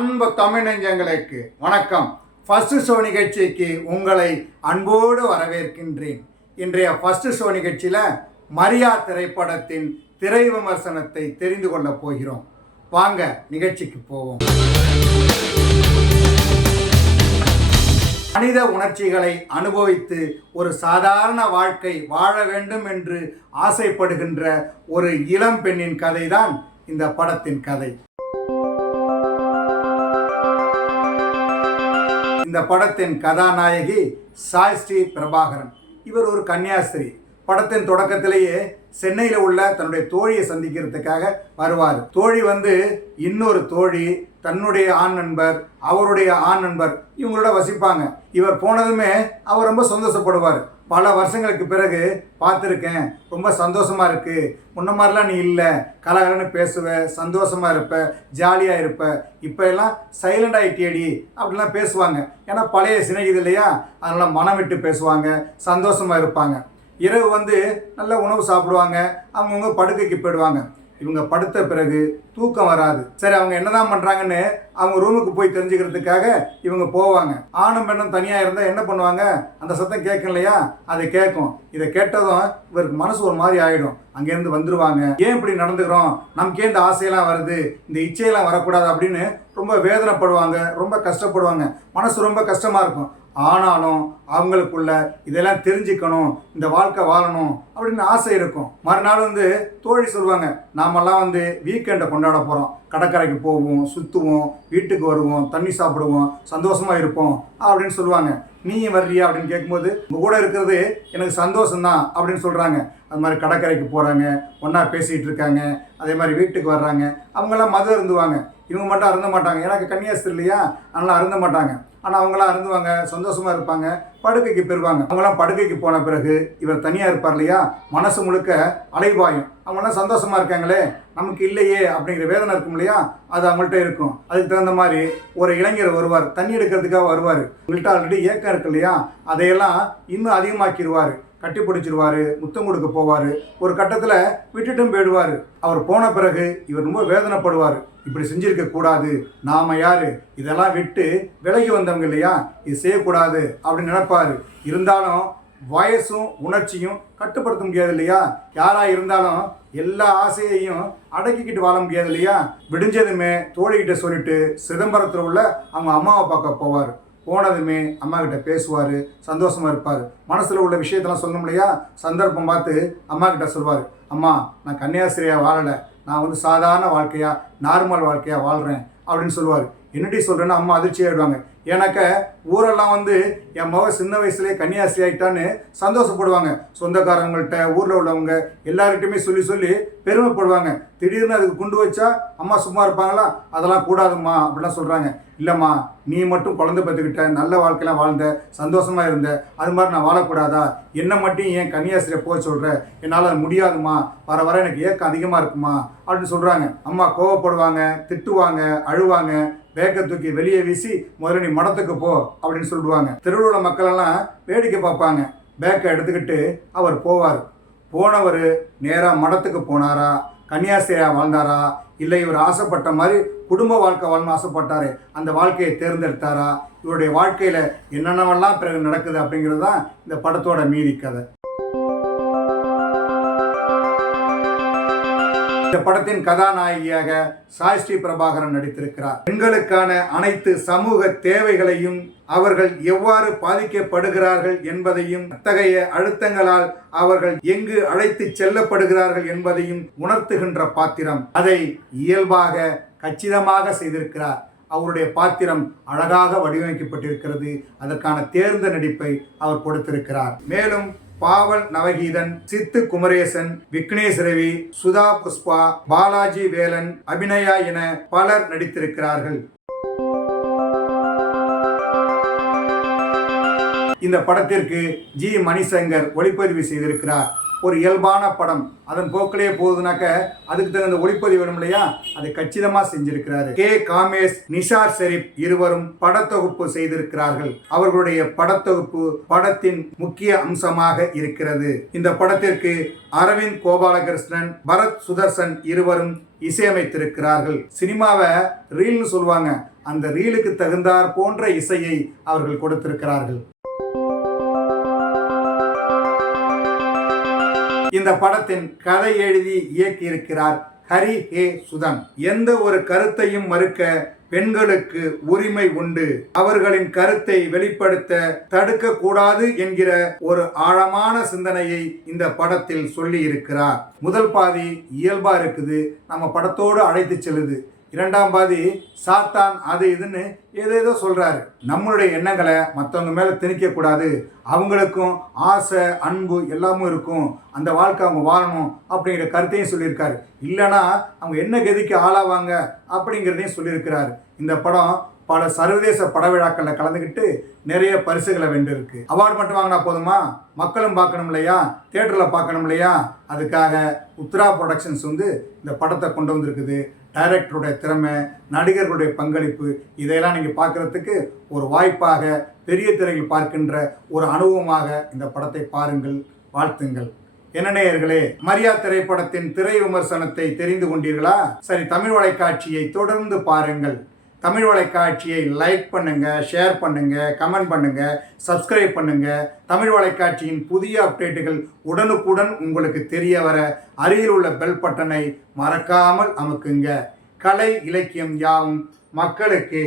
அன்பு தமிழ் நெஞ்சங்களுக்கு வணக்கம். ஃபர்ஸ்ட் ஷோ நிகழ்ச்சிக்கு உங்களை அன்போடு வரவேற்கின்றேன். இன்றைய ஃபர்ஸ்ட் ஷோ நிகழ்ச்சியில் மரியா திரைப்படத்தின் திரை விமர்சனத்தை தெரிந்து கொள்ள போகிறோம். வாங்க நிகழ்ச்சிக்கு போவோம். மனித உணர்ச்சிகளை அனுபவித்து ஒரு சாதாரண வாழ்க்கை வாழ வேண்டும் என்று ஆசைப்படுகின்ற ஒரு இளம் பெண்ணின் கதைதான் இந்த படத்தின் கதை. இந்த படத்தின் கதாநாயகி சாய்ஸ்ரீ பிரபாகரன். இவர் ஒரு கன்னியாஸ்திரி. படத்தின் தொடக்கத்திலேயே சென்னையில் உள்ள தன்னுடைய தோழியை சந்திக்கிறதுக்காக வருவார். தோழி இன்னொரு தோழி, தன்னுடைய ஆண் நண்பர், அவருடைய ஆண் நண்பர், இவங்களோட வசிப்பாங்க. இவர் போனதுமே அவர் ரொம்ப சந்தோஷப்படுவார். பல வருஷங்களுக்கு பிறகு பார்த்துருக்கேன், ரொம்ப சந்தோஷமாக இருக்குது, முன்ன மாதிரிலாம் நீ இல்லை, கலகலன்னு பேசுவ, சந்தோஷமாக இருப்ப, ஜாலியாக இருப்ப, இப்போ எல்லாம் சைலண்ட் ஆகிட்டேடி அப்படிலாம் பேசுவாங்க. ஏன்னா பழைய சிநேகிது இல்லையா, அதனால் மனம் விட்டு பேசுவாங்க, சந்தோஷமாக இருப்பாங்க. இரவு நல்ல உணவு சாப்பிடுவாங்க, அவங்கவுங்க படுக்கைக்கு போயிடுவாங்க. இவங்க படுத்த பிறகு தூக்கம் வராது. சரி, அவங்க என்னதான் பண்ணுறாங்கன்னு அவங்க ரூமுக்கு போய் தெரிஞ்சுக்கிறதுக்காக இவங்க போவாங்க. ஆணும் பெண்ணும் தனியாக இருந்தால் என்ன பண்ணுவாங்க, அந்த சத்தம் கேட்கும் இல்லையா, அதை கேட்கும். இதை கேட்டதும் இவருக்கு மனசு ஒரு மாதிரி ஆகிடும். அங்கேருந்து வந்துடுவாங்க. ஏன் இப்படி நடந்துக்கிறோம், நமக்கே இந்த ஆசையெல்லாம் வருது, இந்த இச்சையெல்லாம் வரக்கூடாது அப்படின்னு ரொம்ப வேதனைப்படுவாங்க, ரொம்ப கஷ்டப்படுவாங்க. மனசு ரொம்ப கஷ்டமாக இருக்கும். ஆனாலும் அவங்களுக்குள்ள இதெல்லாம் தெரிஞ்சுக்கணும், இந்த வாழ்க்கை வாழணும் அப்படின்னு ஆசை இருக்கும். மறுநாள் தோழி சொல்லுவாங்க, நாமெல்லாம் வீக்கெண்டை கொண்டாட போகிறோம், கடற்கரைக்கு போவோம், சுற்றுவோம், வீட்டுக்கு வருவோம், தண்ணி சாப்பிடுவோம், சந்தோஷமாக இருப்போம் அப்படின்னு சொல்லுவாங்க. நீ வர்றியா அப்படின்னு கேட்கும்போது, உங்கள் கூட இருக்கிறது எனக்கு சந்தோஷம்தான் அப்படின்னு சொல்கிறாங்க. அது மாதிரி கடற்கரைக்கு போகிறாங்க, ஒன்றா பேசிகிட்டு இருக்காங்க, அதே மாதிரி வீட்டுக்கு வர்றாங்க. அவங்களாம் மதம் அருந்துவாங்க, இவங்க மட்டும் அருந்த மாட்டாங்க. எனக்கு கன்னியாஸ்திரி இல்லையா, அதனால் அருந்த மாட்டாங்க. ஆனால் அவங்களாம் அருந்துவாங்க, சந்தோஷமாக இருப்பாங்க, படுக்கைக்கு பெறுவாங்க. அவங்களாம் படுக்கைக்கு போன பிறகு இவர் தனியாக இருப்பார் இல்லையா, மனசு முழுக்க அலைபாயும். அவங்களாம் சந்தோஷமாக இருக்காங்களே, நமக்கு இல்லையே அப்படிங்கிற வேதனை இருக்கும் இல்லையா, அது அவங்கள்ட்ட இருக்கும். அதுக்கு தகுந்த மாதிரி ஒரு இளைஞர் வருவார், தண்ணி எடுக்கிறதுக்காக வருவார். உங்கள்கிட்ட ஆல்ரெடி ஏக்கம் இருக்கு இல்லையா, அதையெல்லாம் இன்னும் அதிகமாக்கிடுவார். கட்டி பிடிச்சிருவார், முத்தம் கொடுக்க போவார். ஒரு கட்டத்தில் விட்டுட்டும் போயிடுவார். அவர் போன பிறகு இவர் ரொம்ப வேதனைப்படுவார். இப்படி செஞ்சிருக்க கூடாது, நாம யாரு, இதெல்லாம் விட்டு விலகி வந்தவங்க இல்லையா, இது செய்யக்கூடாது அப்படின்னு நினைப்பாரு. இருந்தாலும் வயசும் உணர்ச்சியும் கட்டுப்படுத்த முடியாது இல்லையா. யாரா இருந்தாலும் எல்லா ஆசையையும் அடக்கிக்கிட்டு வாழ முடியாது இல்லையா. விடிஞ்சதுமே தோழிகிட்ட சொல்லிட்டு சிதம்பரத்தில் உள்ள அவங்க அம்மாவை பார்க்க போவார். போனதுமே அம்மா கிட்ட பேசுவார், சந்தோஷமாக இருப்பார். மனசில் உள்ள விஷயத்தெல்லாம் சொல்லணும் இல்லையா, சந்தர்ப்பம் பார்த்து அம்மா கிட்ட சொல்வார், அம்மா நான் கன்னியாஸ்திரியாக வாழலை, நான் சாதாரண வாழ்க்கையாக நார்மல் வாழ்க்கையாக வாழ்கிறேன் அப்படின்னு சொல்லுவார். என்னடி சொல்கிறேன்னா அம்மா அதிர்ச்சி ஆகிடுவாங்க. எனக்கு ஊரெல்லாம் என் மக சின்ன வயசுலேயே கன்னியாஸ்திரி ஆகிட்டான்னு சந்தோஷப்படுவாங்க. சொந்தக்காரங்கள்ட்ட, ஊரில் உள்ளவங்க எல்லார்கிட்டையுமே சொல்லி சொல்லி பெருமைப்படுவாங்க. திடீர்னு அதுக்கு குண்டு வச்சா அம்மா சும்மா இருப்பாங்களா, அதெல்லாம் கூடாதும்மா அப்படிலாம் சொல்கிறாங்க. இல்லைம்மா, நீ மட்டும் குழந்தை பெற்றுக்கிட்ட, நல்ல வாழ்க்கையெல்லாம் வாழ்ந்த, சந்தோஷமாக இருந்த, அது மாதிரி நான் வாழக்கூடாதா, என்னை மட்டும் ஏன் கன்னியாஸ்திரியை போக சொல்கிற, என்னால் அது முடியாதுமா, வர வர எனக்கு ஏக்கம் அதிகமாக இருக்குமா அப்படின்னு சொல்கிறாங்க. அம்மா கோவப்படுவாங்க, திட்டுவாங்க, அழுவாங்க, பேக்கை தூக்கி வெளியே வீசி முதல்ல நீ மடத்துக்கு போ அப்படின்னு சொல்லுவாங்க. திருவிழா மக்களெல்லாம் வேடிக்கை பார்ப்பாங்க. பேக்கை எடுத்துக்கிட்டு அவர் போவார். போனவர் நேராக மடத்துக்கு போனாரா, கன்னியாஸ்திரியாக வாழ்ந்தாரா, இல்லை இவர் ஆசைப்பட்ட மாதிரி குடும்ப வாழ்க்கை வாழணும்னு ஆசைப்பட்டாரு, அந்த வாழ்க்கையை தேர்ந்தெடுத்தாரா, இவருடைய வாழ்க்கையில் என்னென்னவெல்லாம் பிறகு நடக்குது அப்படிங்கிறது தான் இந்த படத்தோட மீதி கதை. இந்த படத்தின் கதாநாயகியாக சாய்ஸ்ரீ பிரபாகரன் நடித்திருக்கிறார். பெண்களுக்கான அனைத்து சமூக தேவைகளையும், அவர்கள் எவ்வாறு பாதிக்கப்படுகிறார்கள் என்பதையும், அத்தகைய அழுத்தங்களால் அவர்கள் எங்கு அழைத்து செல்லப்படுகிறார்கள் என்பதையும் உணர்த்துகின்ற பாத்திரம். அதை இயல்பாக கச்சிதமாக செய்திருக்கிறார். அவருடைய பாத்திரம் அழகாக வடிவமைக்கப்பட்டிருக்கிறது. அதற்கான தேர்ந்த நடிப்பை அவர் கொடுத்திருக்கிறார். மேலும் பாவல் நவகீதன், சித்து குமரேசன், விக்னேஷ் ரவி, சுதா புஷ்பா, பாலாஜி வேலன், அபிநயா என பலர் நடித்திருக்கிறார்கள். இந்த படத்திற்கு ஜி மணிசங்கர் ஒளிப்பதிவு செய்திருக்கிறார். ஒரு இயல்பான படம் அதன் போக்கிலேயே போகுதுனாக்க அதுக்கு தகுந்த ஒளிப்பதிவு வேணும் இல்லையா, அதை கச்சிதமா செஞ்சிருக்கிறாரு. கே காமேஷ், நிஷார் ஷெரீப் இருவரும் படத்தொகுப்பு செய்திருக்கிறார்கள். அவர்களுடைய படத்தொகுப்பு படத்தின் முக்கிய அம்சமாக இருக்கிறது. இந்த படத்திற்கு அரவிந்த் கோபாலகிருஷ்ணன், பரத் சுதர்சன் இருவரும் இசையமைத்திருக்கிறார்கள். சினிமாவை ரீல்னு சொல்லுவாங்க, அந்த ரீலுக்கு தகுந்தார் போன்ற இசையை அவர்கள் கொடுத்திருக்கிறார்கள். இந்த படத்தின் கதை எழுதி இயக்கியிருக்கிறார் ஹரி ஹே சுதன். எந்த ஒரு கருத்தையும் மறுக்க பெண்களுக்கு உரிமை உண்டு, அவர்களின் கருத்தை வெளிப்படுத்த தடுக்க கூடாது என்கிற ஒரு ஆழமான சிந்தனையை இந்த படத்தில் சொல்லி இருக்கிறார். முதல் பாதி இயல்பா இருக்குது, நம்ம படத்தோடு அழைத்து செல்லுது. இரண்டாம் பாதி சாத்தான் அது இதுன்னு ஏதேதோ சொல்றாரு. நம்மளுடைய எண்ணங்களை மற்றவங்க மேல திணிக்க கூடாது, அவங்களுக்கும் ஆசை அன்பு எல்லாமும் இருக்கும், அந்த வாழ்க்கை அவங்க வாழணும் அப்படிங்கிற கருத்தையும் சொல்லியிருக்காரு. இல்லைன்னா அவங்க என்ன கதிக்கு ஆளாவாங்க அப்படிங்கிறதையும் சொல்லியிருக்கிறாரு. இந்த படம் பல சர்வதேச பட விழாக்களில் கலந்துக்கிட்டு நிறைய பரிசுகளை வென்றிருக்கு. அவார்டு மட்டும் வாங்கினா போதுமா, மக்களும் பார்க்கணும் இல்லையா, தியேட்டரில் பார்க்கணும் இல்லையா, அதுக்காக உத்ரா ப்ரொடக்ஷன்ஸ் இந்த படத்தை கொண்டு வந்திருக்குது. டைரக்டருடைய திறமை, நடிகர்களுடைய பங்களிப்பு, இதையெல்லாம் நீங்கள் பார்க்குறதுக்கு ஒரு வாய்ப்பாக, பெரிய திரையில் பார்க்கின்ற ஒரு அனுபவமாக இந்த படத்தை பாருங்கள், வாழ்த்துங்கள். என்ன நேயர்களே, மரியா திரைப்படத்தின் திரை விமர்சனத்தை தெரிந்து கொண்டீர்களா? சரி, தமிழ் வலைக்காட்சியை தொடர்ந்து பாருங்கள். தமிழ் வலைக்காட்சியை லைக் பண்ணுங்க, ஷேர் பண்ணுங்க, கமெண்ட் பண்ணுங்க, சப்ஸ்கிரைப் பண்ணுங்க. தமிழ் வலைக்காட்சியின் புதிய அப்டேட்டுகள் உடனுக்குடன் உங்களுக்கு தெரிய வர அருகில் உள்ள பெல் பட்டனை மறக்காமல் அமுக்குங்க. கலை இலக்கியம் யாவும் மக்களுக்கு.